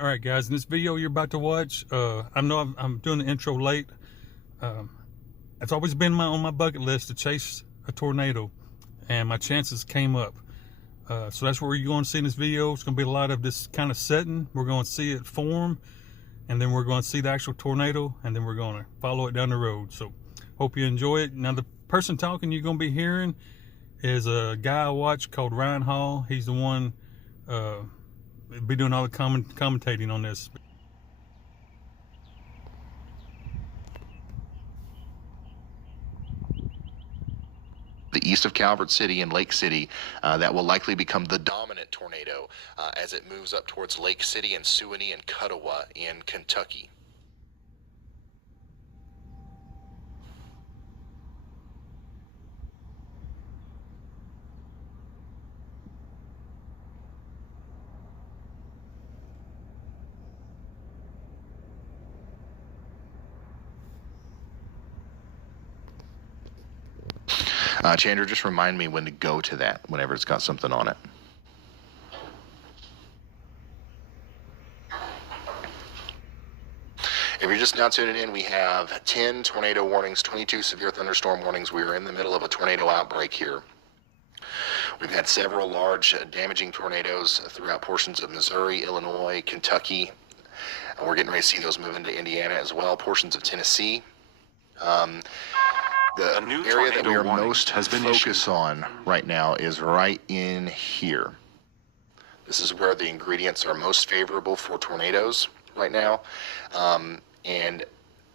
All right, guys, in this video you're about to watch, I know I'm doing the intro late. It's always been on my bucket list to chase a tornado, and my chances came up. So that's what you're going to see in this video. It's going to be a lot of this kind of setting. We're going to see it form, and then we're going to see the actual tornado, and then we're going to follow it down the road. So hope you enjoy it. Now, the person talking you're going to be hearing is a guy I watch called Ryan Hall. He's the one be doing all the commentating on this. The east of Calvert City and Lake City, that will likely become the dominant tornado as it moves up towards Lake City and Suwanee and Paducah in Kentucky. Chandra, just remind me when to go to that whenever it's got something on it. If you're just now tuning in, we have 10 tornado warnings, 22 severe thunderstorm warnings. We are in the middle of a tornado outbreak here. We've had several large damaging tornadoes throughout portions of Missouri, Illinois, Kentucky. We're getting ready to see those move into Indiana as well, portions of Tennessee. The area that we are most focused on right now is right in here. This is where the ingredients are most favorable for tornadoes right now. And,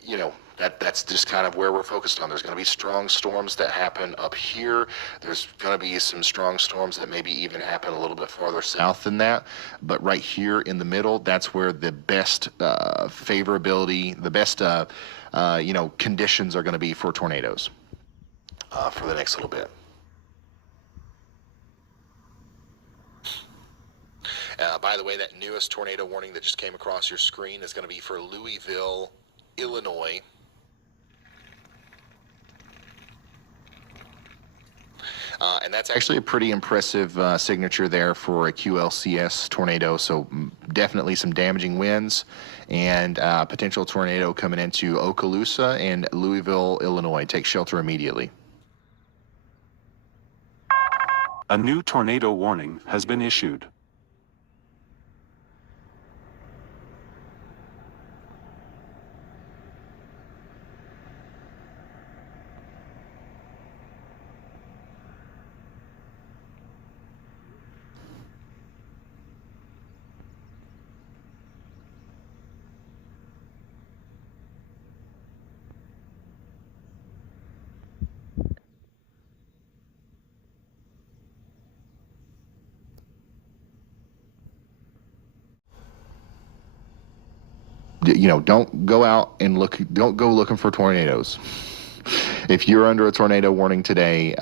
you know, that's just kind of where we're focused on. There's going to be strong storms that happen up here. There's going to be some strong storms that maybe even happen a little bit farther south than that. But right here in the middle, that's where the best favorability, the best, conditions are going to be for tornadoes for the next little bit. By the way, that newest tornado warning that just came across your screen is going to be for Louisville, Illinois. And that's actually a pretty impressive signature there for a QLCS tornado. So definitely some damaging winds and potential tornado coming into Okaloosa and Louisville, Illinois. Take shelter immediately. A new tornado warning has been issued. You know, don't go out and don't go looking for tornadoes. If you're under a tornado warning today,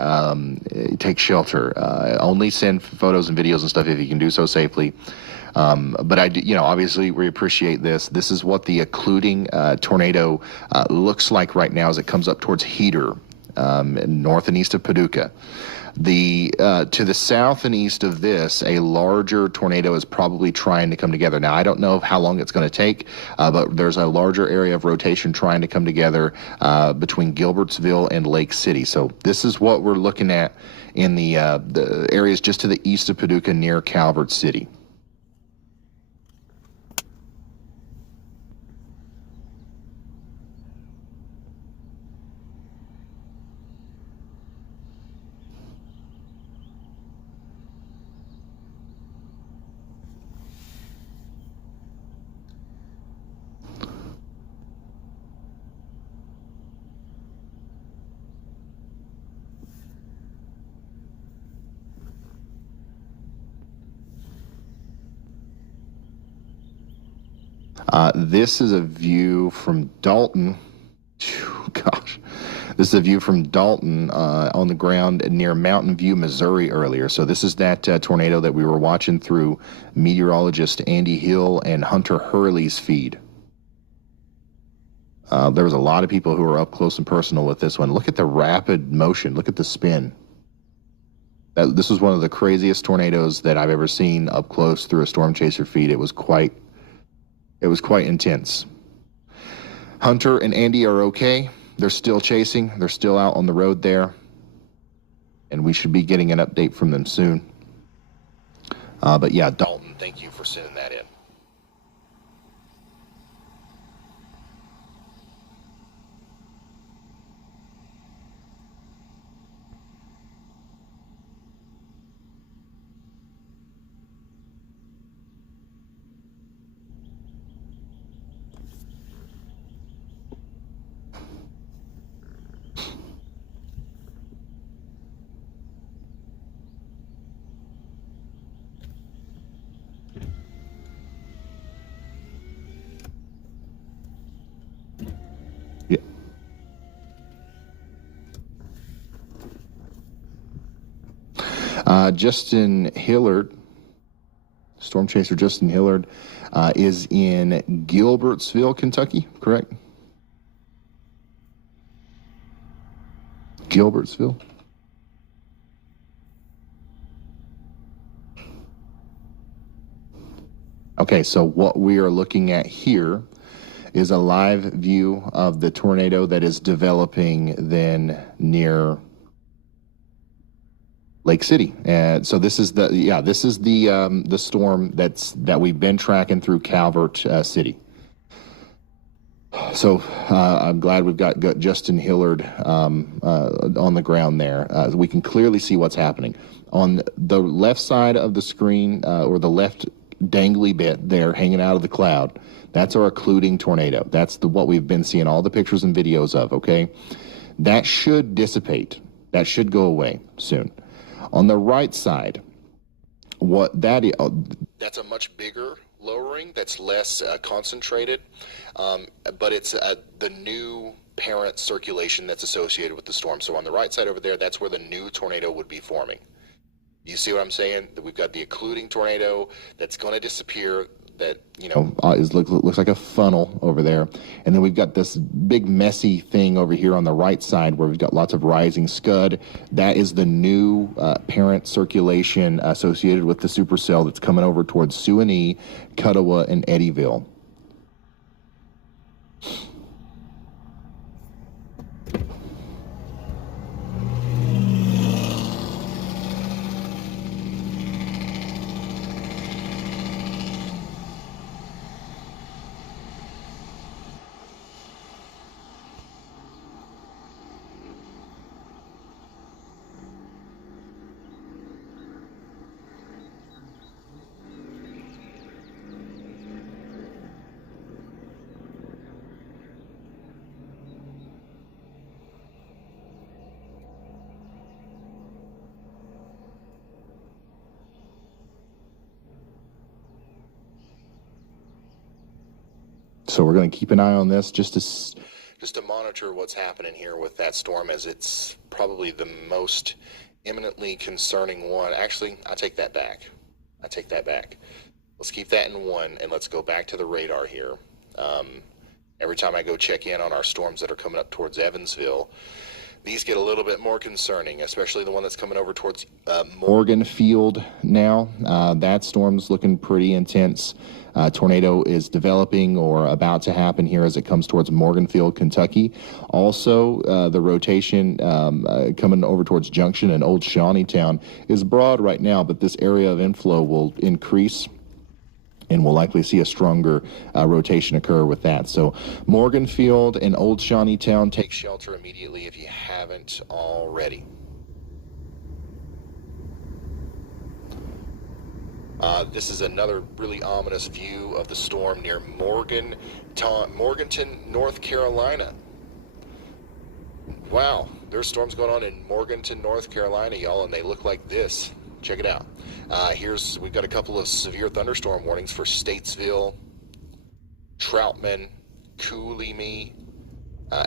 take shelter. Only send photos and videos and stuff if you can do so safely. But obviously we appreciate this. This is what the occluding tornado looks like right now as it comes up towards Heater, north and east of Paducah. To the south and east of this, a larger tornado is probably trying to come together. Now, I don't know how long it's going to take, but there's a larger area of rotation trying to come together between Gilbertsville and Lake City. So this is what we're looking at in the areas just to the east of Paducah near Calvert City. This is a view from Dalton. Gosh, this is a view from Dalton on the ground near Mountain View, Missouri earlier. So this is that tornado that we were watching through meteorologist Andy Hill and Hunter Hurley's feed. There was a lot of people who were up close and personal with this one. Look at the rapid motion. Look at the spin. This was one of the craziest tornadoes that I've ever seen up close through a storm chaser feed. It was quite It was quite intense. Hunter and Andy are okay. They're still chasing. They're still out on the road there. And we should be getting an update from them soon. But yeah, Dalton, thank you for sending that in. Justin Hillard, storm chaser Justin Hillard, is in Gilbertsville, Kentucky, correct? Gilbertsville. Okay, so what we are looking at here is a live view of the tornado that is developing then near Lake City. And so this is the storm that we've been tracking through Calvert City. So I'm glad we've got Justin Hillard on the ground there. We can clearly see what's happening on the left side of the screen, or the left dangly bit there hanging out of the cloud. That's our occluding tornado. That's what we've been seeing all the pictures and videos of. Okay, that should dissipate. That should go away soon. On the right side, what that is, that's a much bigger lowering. That's less concentrated, but it's the new parent circulation that's associated with the storm. So on the right side over there, that's where the new tornado would be forming. You see what I'm saying? That we've got the occluding tornado that's going to disappear. That looks like a funnel over there, and then we've got this big messy thing over here on the right side where we've got lots of rising scud. That is the new parent circulation associated with the supercell that's coming over towards Suwanee, Cuttawa, and Eddyville. So we're going to keep an eye on this just to monitor what's happening here with that storm, as it's probably the most imminently concerning one. Actually, I take that back. Let's keep that in one, and let's go back to the radar here. Every time I go check in on our storms that are coming up towards Evansville, these get a little bit more concerning, especially the one that's coming over towards Morganfield now. That storm's looking pretty intense. Tornado is developing or about to happen here as it comes towards Morganfield, Kentucky. Also, the rotation coming over towards Junction and Old Shawneetown is broad right now, but this area of inflow will increase, and we'll likely see a stronger rotation occur with that. So Morganfield and Old Shawneetown, take shelter immediately if you haven't already. This is another really ominous view of the storm near Morganton, North Carolina. Wow, there's storms going on in Morganton, North Carolina, y'all, and they look like this. Check it out. We've got a couple of severe thunderstorm warnings for Statesville, Troutman, Cooley,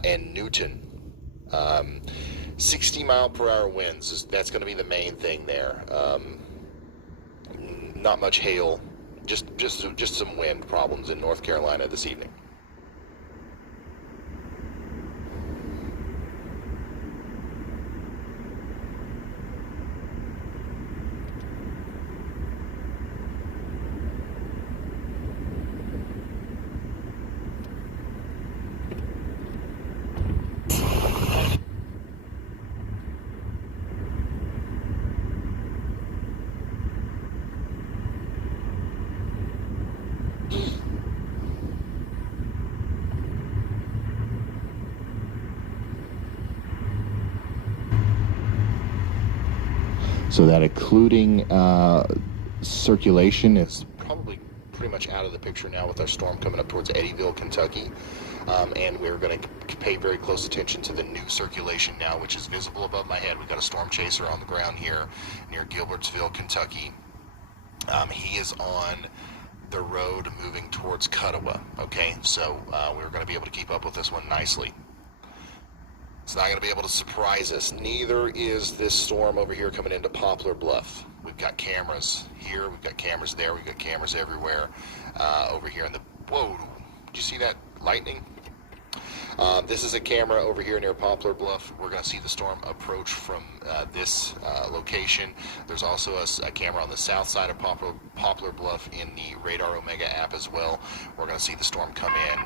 and Newton. 60 mile per hour winds, that's going to be the main thing there. Not much hail, just some wind problems in North Carolina this evening. So that occluding circulation is probably pretty much out of the picture now with our storm coming up towards Eddyville, Kentucky. And we're going to pay very close attention to the new circulation now, which is visible above my head. We've got a storm chaser on the ground here near Gilbertsville, Kentucky. He is on the road moving towards Cuttawa, okay? So we're going to be able to keep up with this one nicely. It's not going to be able to surprise us. Neither is this storm over here coming into Poplar Bluff. We've got cameras here, we've got cameras there, we've got cameras everywhere. Over here in the, whoa, did you see that lightning? This is a camera over here near Poplar Bluff. We're going to see the storm approach from this location. There's also a camera on the south side of Poplar Bluff in the Radar Omega app as well. We're going to see the storm come in.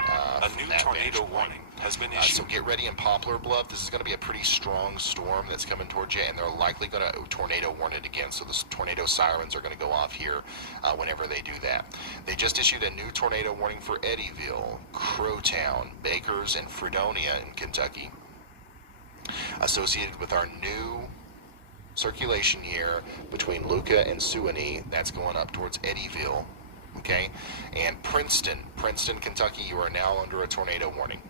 A new tornado warning has been issued. So get ready in Poplar Bluff. This is going to be a pretty strong storm that's coming towards you, and they're likely going to tornado warn it again. So the tornado sirens are going to go off here whenever they do that. They just issued a new tornado warning for Eddyville, Crowtown, Bakers, and Fredonia in Kentucky, associated with our new circulation here between Luca and Suwanee. That's going up towards Eddyville, okay? And Princeton, Kentucky, you are now under a tornado warning.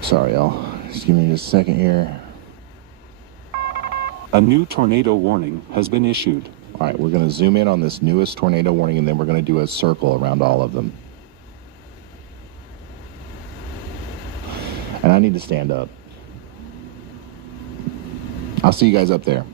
Sorry, y'all. Just give me just a second here. A new tornado warning has been issued. All right, we're going to zoom in on this newest tornado warning, and then we're going to do a circle around all of them. And I need to stand up. I'll see you guys up there.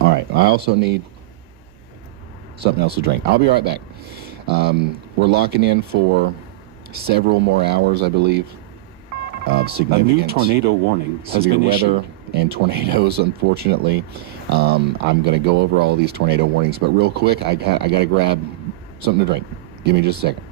All right, I also need something else to drink. I'll be right back. We're locking in for several more hours, I believe, of significant A new tornado warning has severe been weather issued. and tornadoes, unfortunately. I'm going to go over all these tornado warnings, but real quick, I got to grab something to drink. Give me just a second.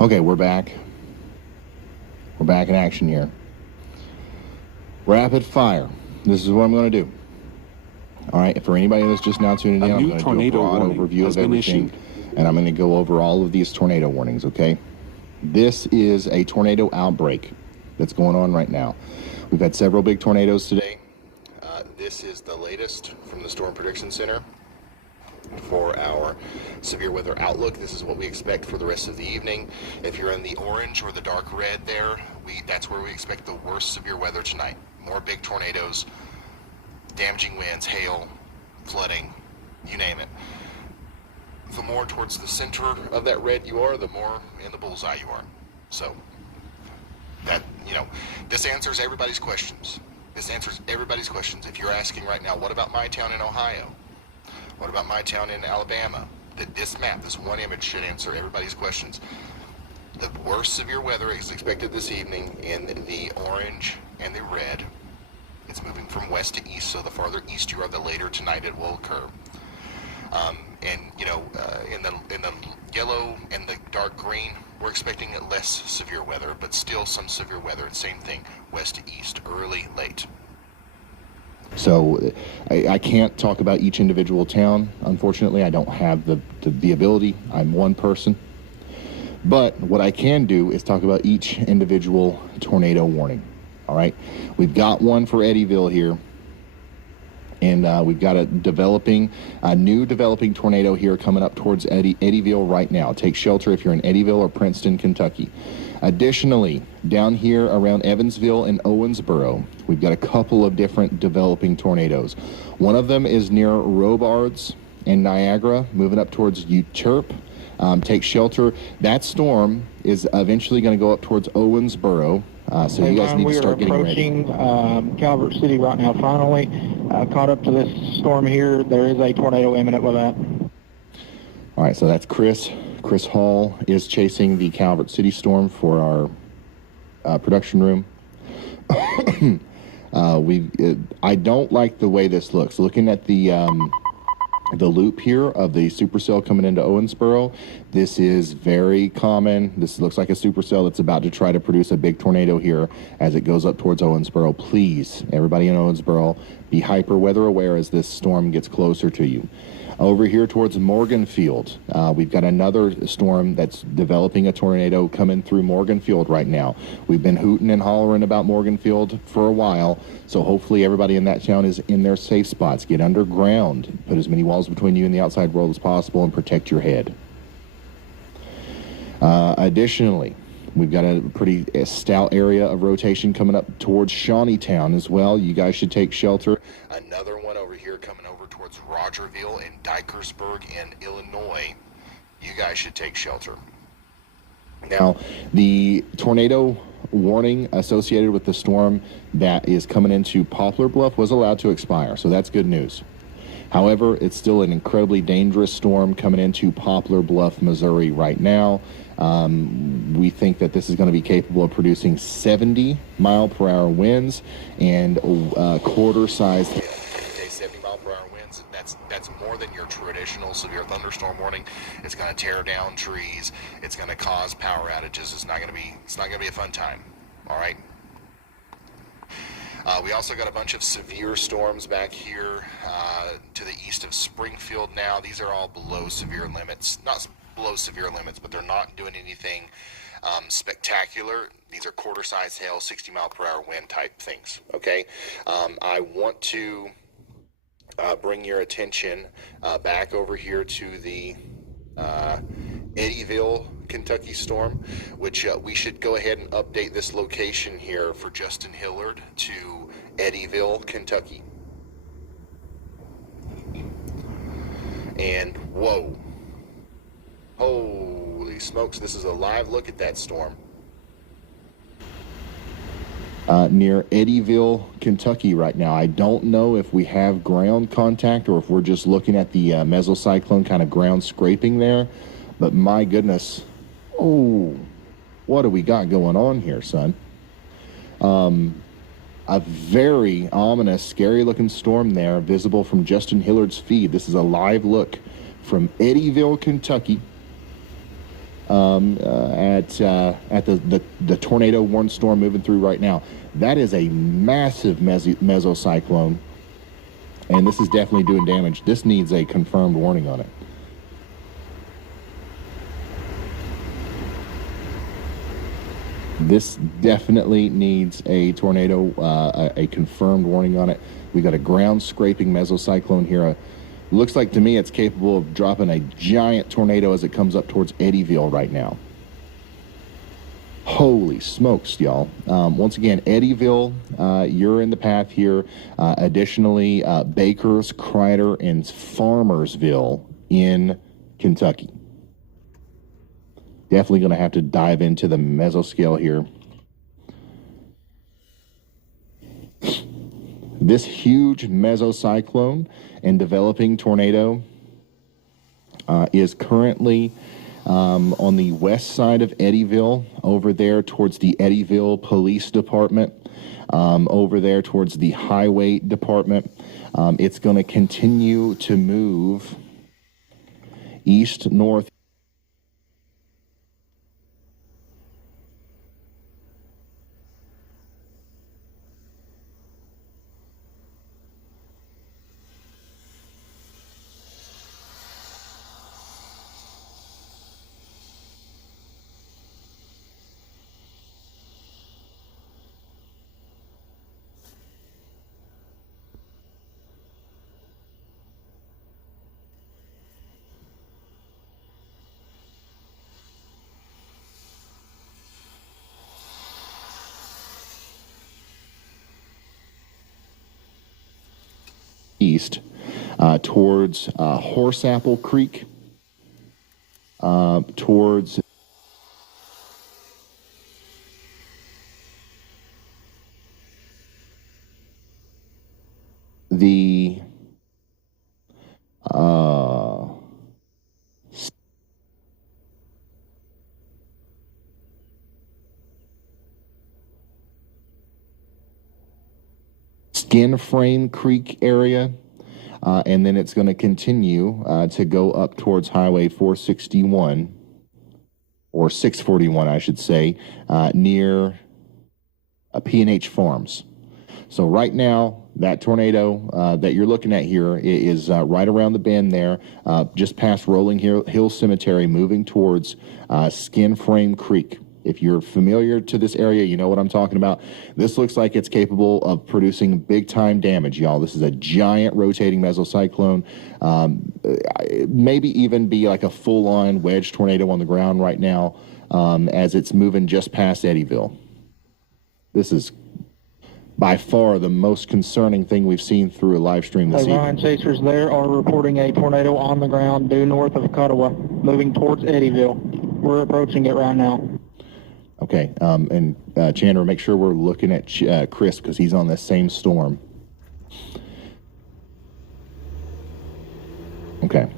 Okay, we're back. We're back in action here. Rapid fire. This is what I'm going to do. All right, for anybody that's just now tuning in, A I'm new going to do a tornado broad warning overview has of been everything, issued. and I'm going to go over all of these tornado warnings, okay? This is a tornado outbreak that's going on right now. We've had several big tornadoes today. This is the latest from the Storm Prediction Center for our severe weather outlook. This is what we expect for the rest of the evening. If you're in the orange or the dark red there, that's where we expect the worst severe weather tonight. More big tornadoes, damaging winds, hail, flooding, you name it. The more towards the center of that red you are, the more in the bullseye you are. So that, this answers everybody's questions. This answers everybody's questions. If you're asking right now, what about my town in Ohio? What about my town in Alabama? This map, this one image should answer everybody's questions. The worst severe weather is expected this evening in the orange and the red. It's moving from west to east, so the farther east you are, the later tonight it will occur. In the yellow and the dark green, we're expecting less severe weather, but still some severe weather. Same thing, west to east, early, late. So I can't talk about each individual town. Unfortunately, I don't have the ability. I'm one person. But what I can do is talk about each individual tornado warning. All right, we've got one for Eddyville here, and we've got a new developing tornado here coming up towards Eddyville right now. Take shelter if you're in Eddyville or Princeton, Kentucky. Additionally, down here around Evansville and Owensboro, we've got a couple of different developing tornadoes. One of them is near Robards and Niagara, moving up towards Euterpe. Take shelter. That storm is eventually going to go up towards Owensboro. So you guys need to start getting ready. We are approaching Calvert City right now. Finally, caught up to this storm here. There is a tornado imminent with that. All right, so that's Chris. Chris Hall is chasing the Calvert City storm for our production room. I don't like the way this looks. Looking at the loop here of the supercell coming into Owensboro, this is very common. This looks like a supercell that's about to try to produce a big tornado here as it goes up towards Owensboro. Please, everybody in Owensboro, be hyper weather aware as this storm gets closer to you. Over here towards Morganfield, we've got another storm that's developing a tornado coming through Morganfield right now. We've been hooting and hollering about Morganfield for a while, so hopefully everybody in that town is in their safe spots. Get underground, put as many walls between you and the outside world as possible, and protect your head. Additionally, we've got a pretty stout area of rotation coming up towards Shawneetown as well. You guys should take shelter. Another one over here coming over towards Rogerville and Dikersburg in Illinois. You guys should take shelter. Now, the tornado warning associated with the storm that is coming into Poplar Bluff was allowed to expire, so that's good news. However, it's still an incredibly dangerous storm coming into Poplar Bluff, Missouri right now. We think that this is going to be capable of producing 70-mile-per-hour winds and quarter-sized hail. 70-mile-per-hour winds. That's more than your traditional severe thunderstorm warning. It's going to tear down trees. It's going to cause power outages. It's not going to be a fun time. All right. We also got a bunch of severe storms back here to the east of Springfield now. These are all below severe limits. Not below severe limits, but they're not doing anything spectacular. These are quarter-size hail, 60-mile-per-hour wind type things, okay? I want to bring your attention back over here to the Eddyville, Kentucky storm, which we should go ahead and update this location here for Justin Hillard to Eddyville, Kentucky. And whoa, holy smokes, this is a live look at that storm. Near Eddyville, Kentucky right now. I don't know if we have ground contact or if we're just looking at the mesocyclone kind of ground scraping there, but my goodness, oh, what do we got going on here, son? A very ominous, scary-looking storm there, visible from Justin Hillard's feed. This is a live look from Eddyville, Kentucky, at the tornado warned storm moving through right now. That is a massive mesocyclone. And this is definitely doing damage. This needs a confirmed warning on it. This definitely needs a tornado, a confirmed warning on it. We got a ground scraping mesocyclone here. Looks like to me it's capable of dropping a giant tornado as it comes up towards Eddyville right now. Holy smokes, y'all. Once again, Eddyville, you're in the path here. Additionally, Bakers, Crider, and Farmersville in Kentucky. Definitely going to have to dive into the mesoscale here. This huge mesocyclone and developing tornado is currently on the west side of Eddyville, over there towards the Eddyville Police Department, over there towards the Highway Department. It's going to continue to move east, north. East towards Horseapple Creek, towards the Skin Frame Creek area, and then it's going to continue to go up towards Highway 461, or 641, I should say, near P&H Farms. So right now, that tornado that you're looking at here is right around the bend there, just past Rolling Hill Cemetery, moving towards Skin Frame Creek. If you're familiar to this area, you know what I'm talking about. This looks like it's capable of producing big-time damage, y'all. This is a giant rotating mesocyclone. Maybe even be like a full-on wedge tornado on the ground right now as it's moving just past Eddyville. This is by far the most concerning thing we've seen through a live stream this evening. Ryan chasers there are reporting a tornado on the ground due north of Cuttawa, moving towards Eddyville. We're approaching it right now. Okay, and Chandler, make sure we're looking at Chris because he's on the same storm. Okay.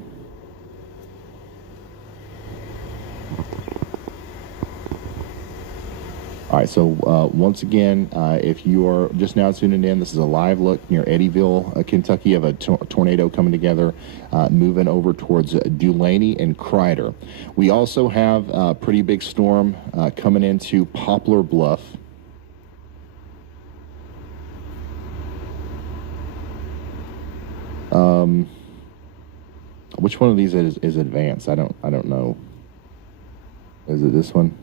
All right, so once again, if you are just now tuning in, this is a live look near Eddyville, Kentucky, of a tornado coming together, moving over towards Dulaney and Crider. We also have a pretty big storm coming into Poplar Bluff. Which one of these is advanced? I don't know. Is it this one?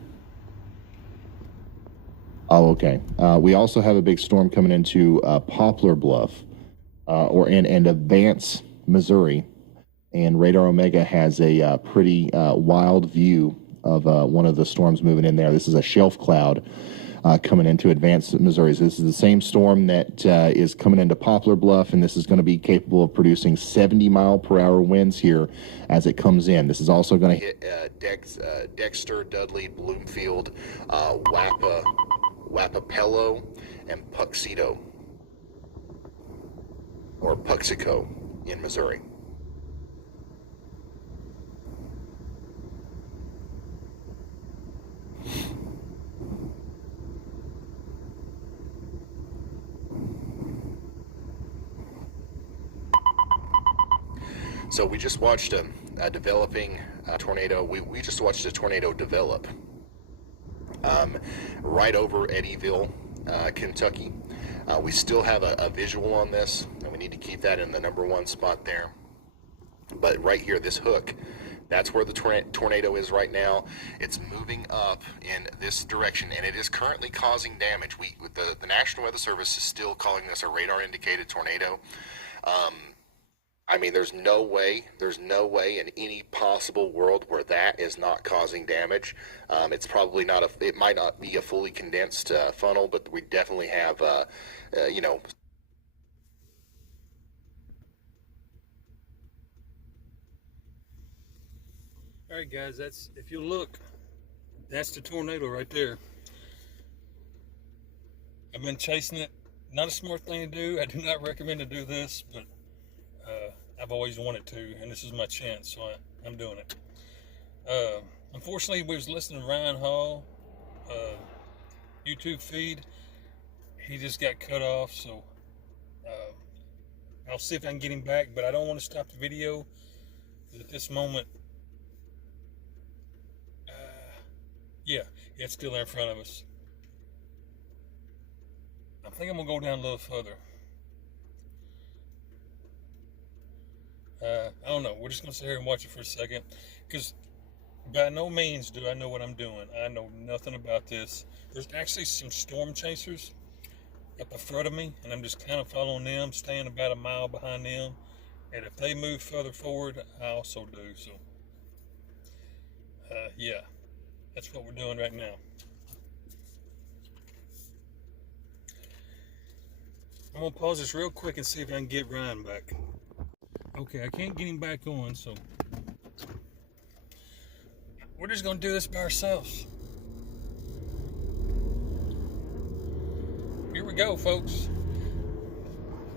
Oh, okay. We also have a big storm coming into Poplar Bluff, or in Advance, Missouri, and Radar Omega has a pretty wild view of one of the storms moving in there. This is a shelf cloud coming into Advance, Missouri. So this is the same storm that is coming into Poplar Bluff, and this is going to be capable of producing 70-mile-per-hour winds here as it comes in. This is also going to hit Dexter, Dudley, Bloomfield, Wapapello, and Puxico, or Puxico in Missouri. So we just watched a developing tornado. We just watched a tornado develop right over Eddyville, Kentucky. We still have a visual on this, and we need to keep that in the #1 spot there. But right here, this hook, that's where the tornado is right now. It's moving up in this direction, and it is currently causing damage. The National Weather Service is still calling this a radar-indicated tornado. I mean, there's no way in any possible world where that is not causing damage. It's probably not it might not be a fully condensed funnel, but we definitely have, you know. All right, guys, if you look, that's the tornado right there. I've been chasing it. Not a smart thing to do. I do not recommend to do this, but I've always wanted to, and this is my chance, so I'm doing it. Unfortunately, we was listening to Ryan Hall YouTube feed. He just got cut off, so I'll see if I can get him back, but I don't want to stop the video at this moment. Yeah, it's still there in front of us. I think I'm gonna go down a little further. I don't know. We're just gonna sit here and watch it for a second, because by no means do I know what I'm doing. I know nothing about this. There's actually some storm chasers up in front of me, and I'm just kind of following them, staying about a mile behind them. And if they move further forward, I also do. So, yeah, that's what we're doing right now. I'm gonna pause this real quick and see if I can get Ryan back. Okay, I can't get him back on, so we're just gonna do this by ourselves. Here we go, folks.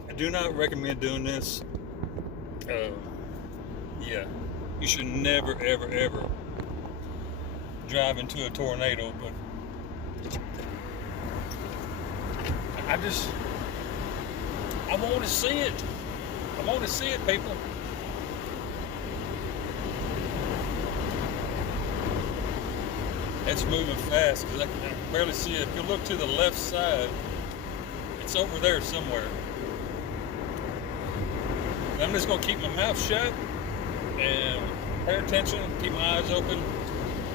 I do not recommend doing this. Yeah, you should never, ever, ever drive into a tornado, but I want to see it. I want to see it, people. It's moving fast because I can barely see it. If you look to the left side, it's over there somewhere. And I'm just going to keep my mouth shut and pay attention, keep my eyes open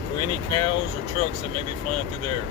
for any cows or trucks that may be flying through there.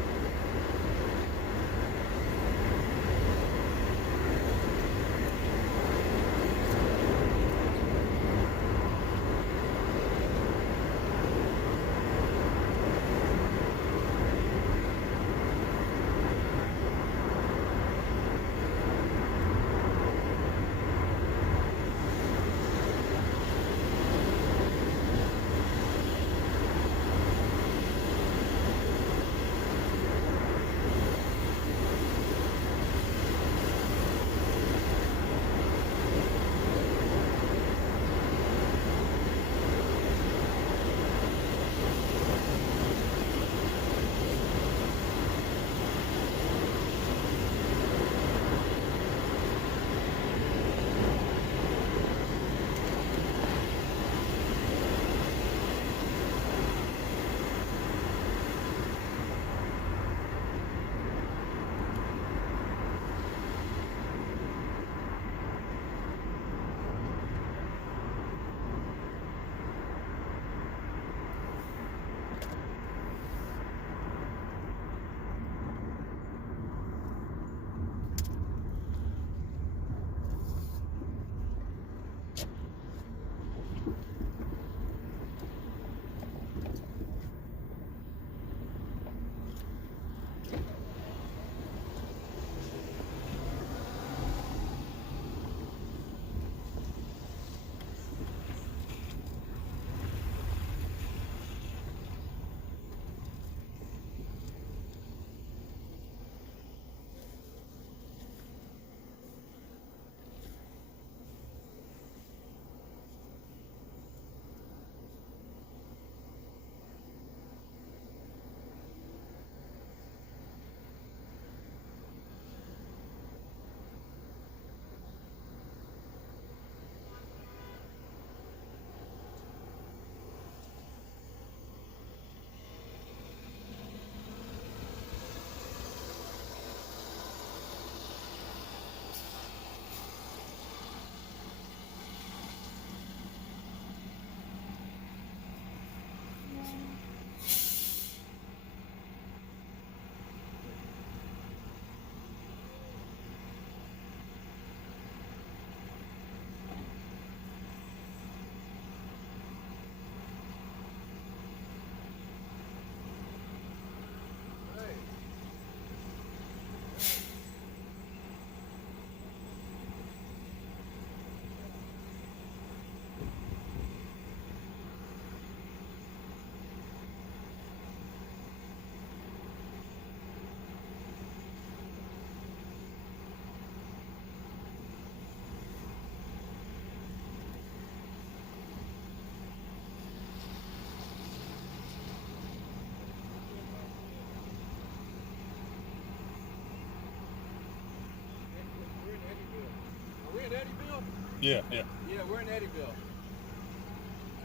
at Eddyville? Yeah. Yeah, we're in Eddyville.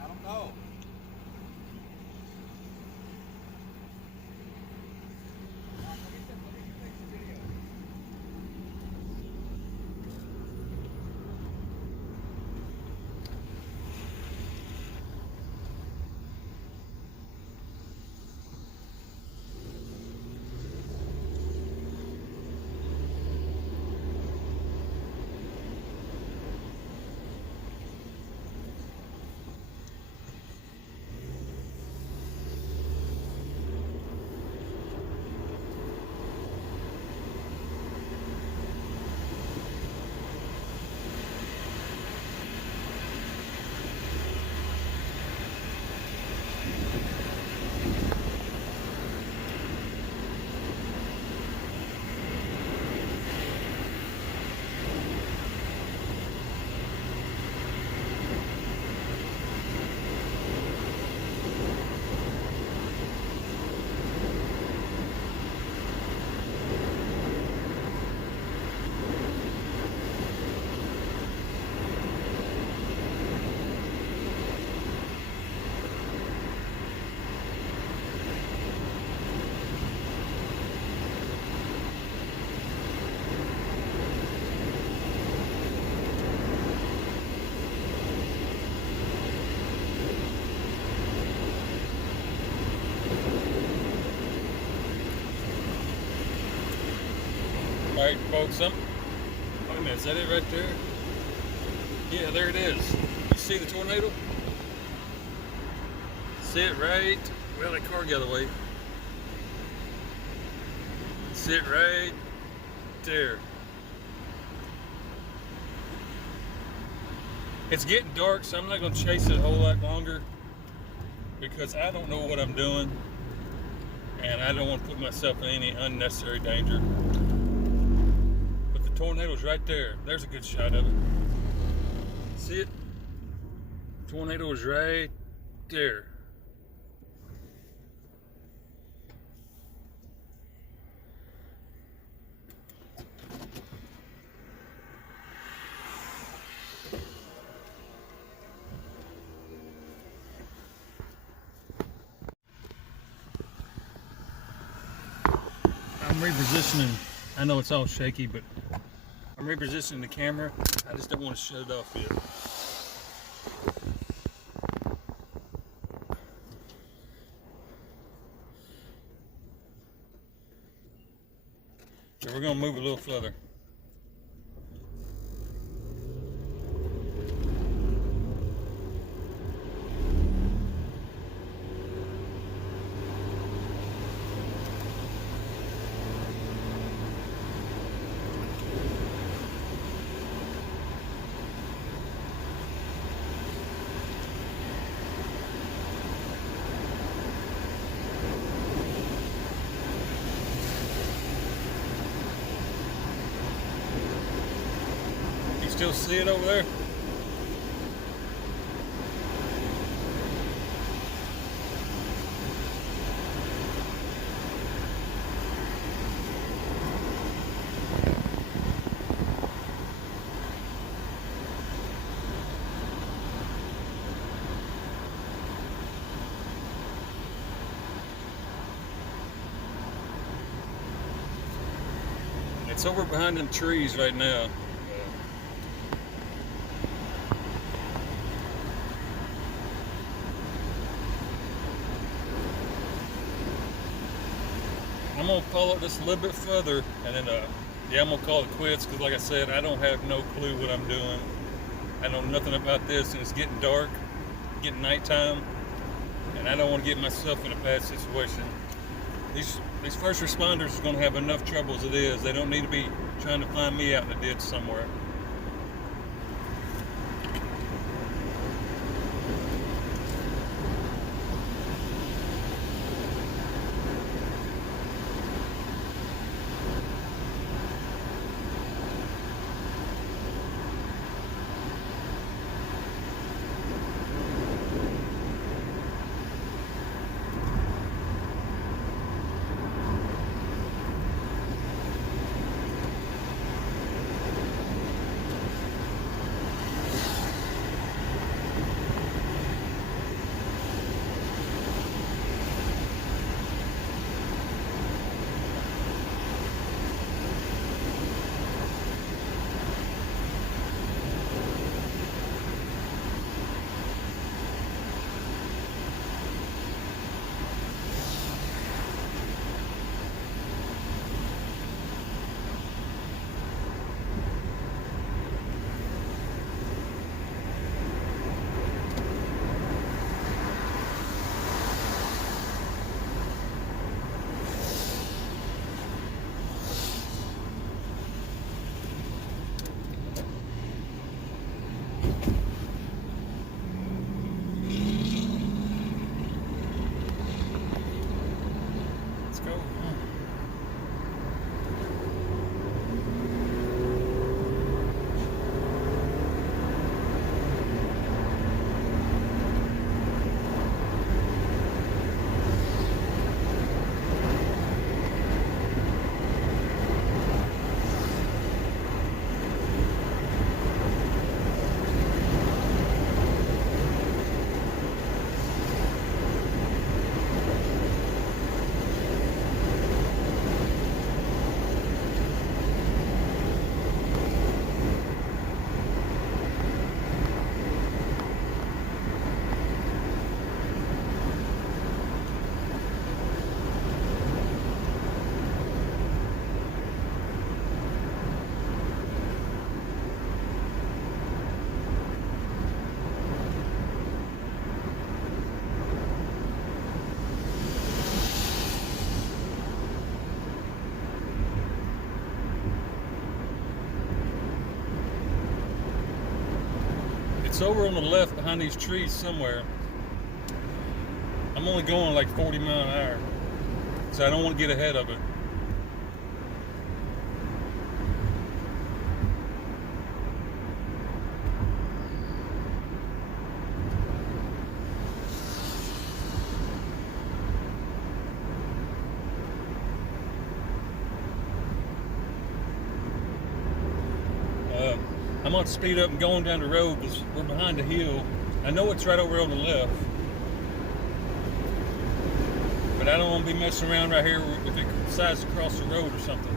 I don't know. All right, folks, wait a minute, is that it right there? Yeah, there it is. You see the tornado? See it right, well, that car got away. See it right there. It's getting dark, so I'm not going to chase it a whole lot longer because I don't know what I'm doing and I don't want to put myself in any unnecessary danger. But the tornado's right there. There's a good shot of it. See it? Tornado is right there. I'm repositioning. I know it's all shaky, but I'm repositioning the camera. I just don't want to shut it off yet. So we're going to move a little further. Still see it over there? It's over behind them trees right now. I'm gonna follow it just a little bit further, and then yeah, I'm gonna call it quits because, like I said, I don't have no clue what I'm doing. I know nothing about this, and it's getting dark, getting nighttime, and I don't want to get myself in a bad situation. These first responders are gonna have enough trouble as it is. They don't need to be trying to find me out in a ditch somewhere. It's over on the left behind these trees somewhere. I'm only going like 40 miles an hour, so I don't want to get ahead of it. I'm going to speed up and going down the road because we're behind the hill. I know it's right over on the left, but I don't want to be messing around right here if it decides to cross the road or something.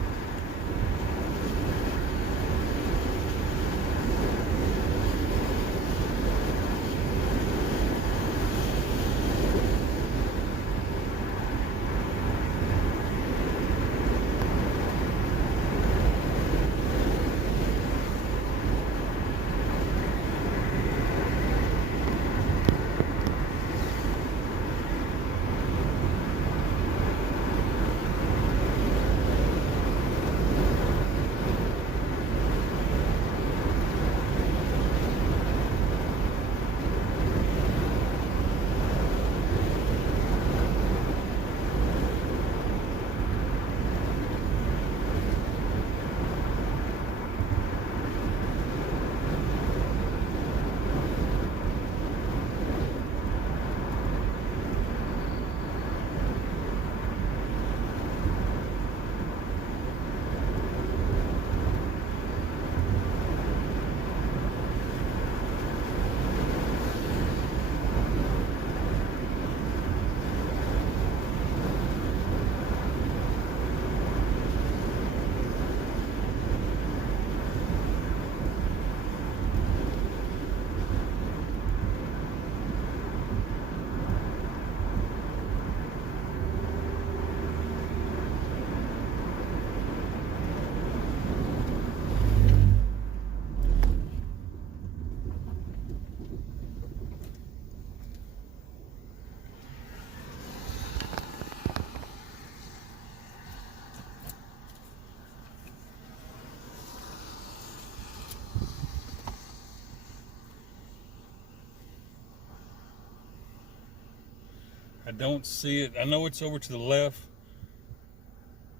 I don't see it. I know it's over to the left,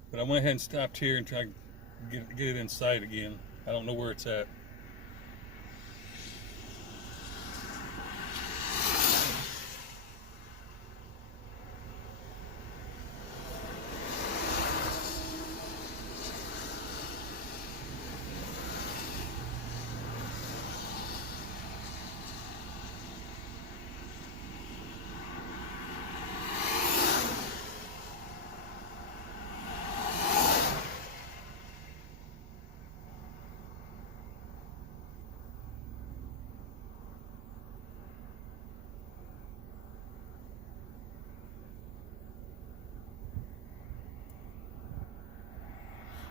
but I went ahead and stopped here and tried to get it in sight again. I don't know where it's at.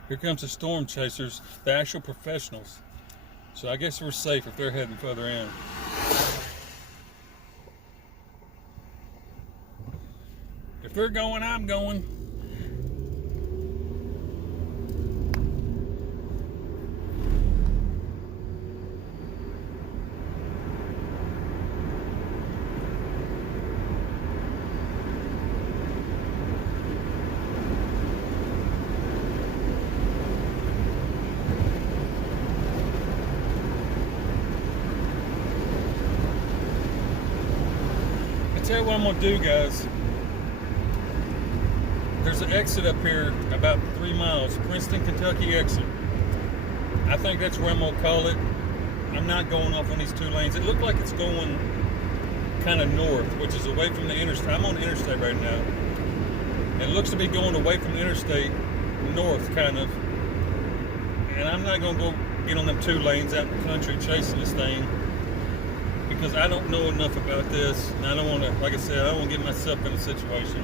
Here comes the storm chasers, the actual professionals. So I guess we're safe if they're heading further in. If they're going, I'm going. Tell you what I'm gonna do, guys. There's an exit up here about 3 miles, Princeton, Kentucky exit. I think that's where I'm gonna call it. I'm not going off on these 2 lanes. It looked like it's going kind of north, which is away from the interstate. I'm on the interstate right now. It looks to be going away from the interstate, north kind of. And I'm not gonna go get on them 2 lanes out in the country chasing this thing, because I don't know enough about this, and I don't want to, like I said, I don't want to get myself in a situation.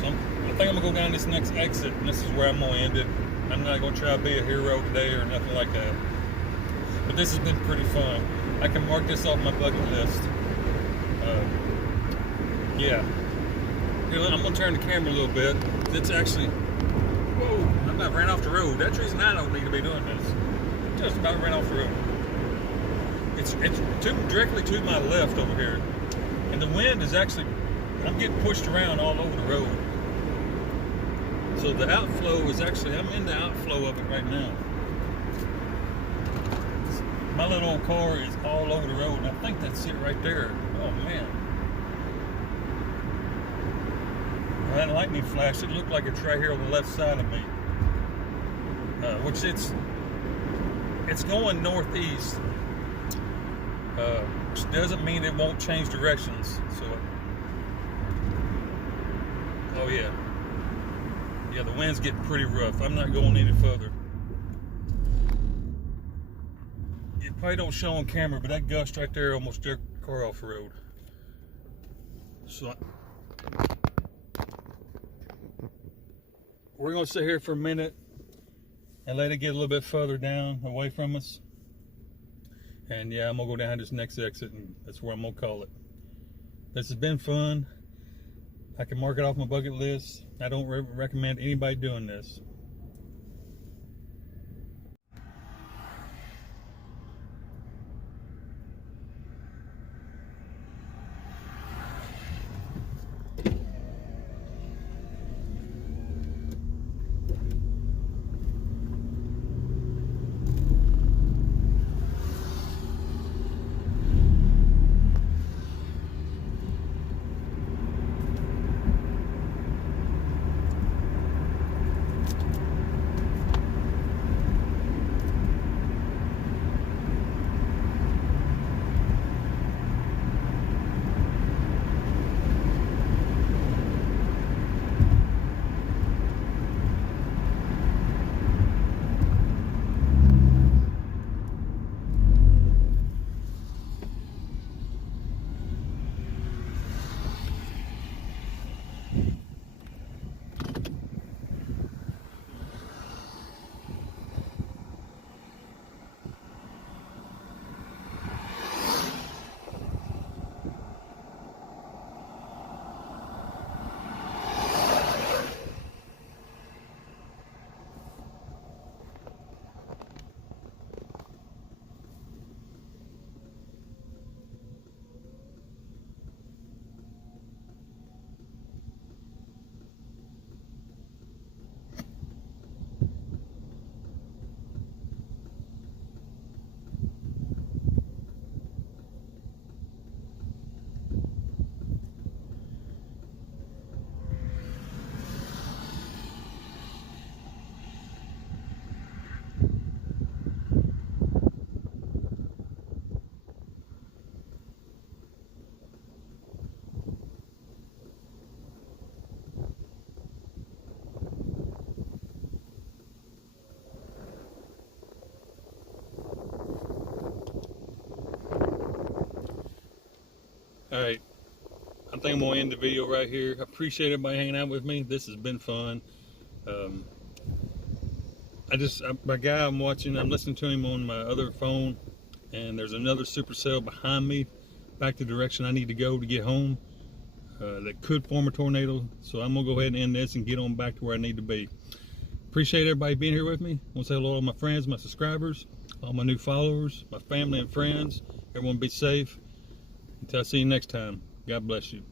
So I think I'm going to go down this next exit, and this is where I'm going to end it. I'm not going to try to be a hero today or nothing like that. But this has been pretty fun. I can mark this off my bucket list. Yeah. Here, I'm going to turn the camera a little bit. It's actually, whoa, I about ran off the road. That's the reason I don't need to be doing this. Just about ran off the road. It's directly to my left over here. And the wind is actually, I'm getting pushed around all over the road. So the outflow is actually, I'm in the outflow of it right now. My little old car is all over the road, and I think that's it right there. Oh man. That lightning flash, it looked like it's right here on the left side of me. Which it's going northeast. Which doesn't mean it won't change directions. So, oh yeah. Yeah, the wind's getting pretty rough. I'm not going any further. It probably don't show on camera, but that gust right there almost jerked the car off the road. So, we're going to sit here for a minute and let it get a little bit further down away from us. And yeah, I'm going to go down this next exit, and that's where I'm going to call it. This has been fun. I can mark it off my bucket list. I don't recommend anybody doing this. Alright, I think I'm going to end the video right here. I appreciate everybody hanging out with me. This has been fun. My guy I'm watching, I'm listening to him on my other phone, and there's another supercell behind me, back the direction I need to go to get home, that could form a tornado. So I'm going to go ahead and end this and get on back to where I need to be. Appreciate everybody being here with me. I want to say hello to all my friends, my subscribers, all my new followers, my family and friends. Everyone be safe. Until I see you next time, God bless you.